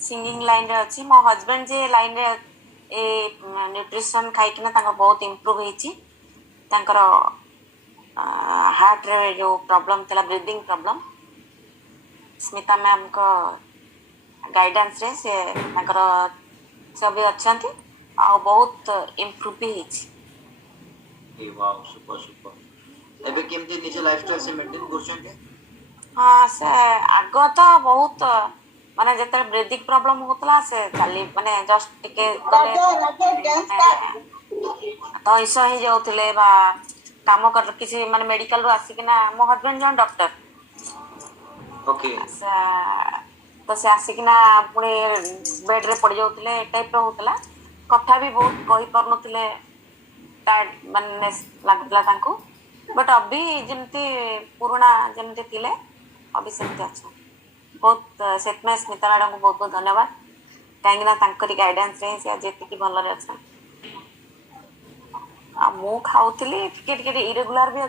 singing line रे अच्छी मो हस्बैंड जे लाइन रे ए न्यूट्रिशन खाइकिना तांको बहुत इम्प्रूव ହେଇଛି तांकर हार्ट रे जो प्रॉब्लम थला ब्रीदिंग प्रॉब्लम स्मिता मैम को गाइडेंस रे से तांकर सब अच्छंती आ बहुत इम्प्रूव भी ହେଇଛି वाओ सुपर सुपर एबे केमती निजे लाइफस्टाइल से मेंटेन करछन के हाँ से आग तो बहुत माने जेते ब्रीदिंग प्रॉब्लम होतला से चाली माने जस्ट टिके गले तो ऐसा ही जाउथिले बा काम कर किसी माने मेडिकल रो आसिकिना मो हस्बैंड जन डॉक्टर ओके तो से आसिकिना पुणे बेड रे पड़ जाउथिले टाइप रो होतला कथा भी बहुत कहि परनुथिले टाइड माने लागला तांको बट अभी जेमती पुराना जेमती थिले अभी सेमती अच्छा बहुत सेतमे स्मिता मैडम को बहुत बहुत धन्यवाद कहीं गाइडेंस रे से आज एतिकी भलरे अच्छा आ मु खाउथिली टिके टिके इरेगुलर भी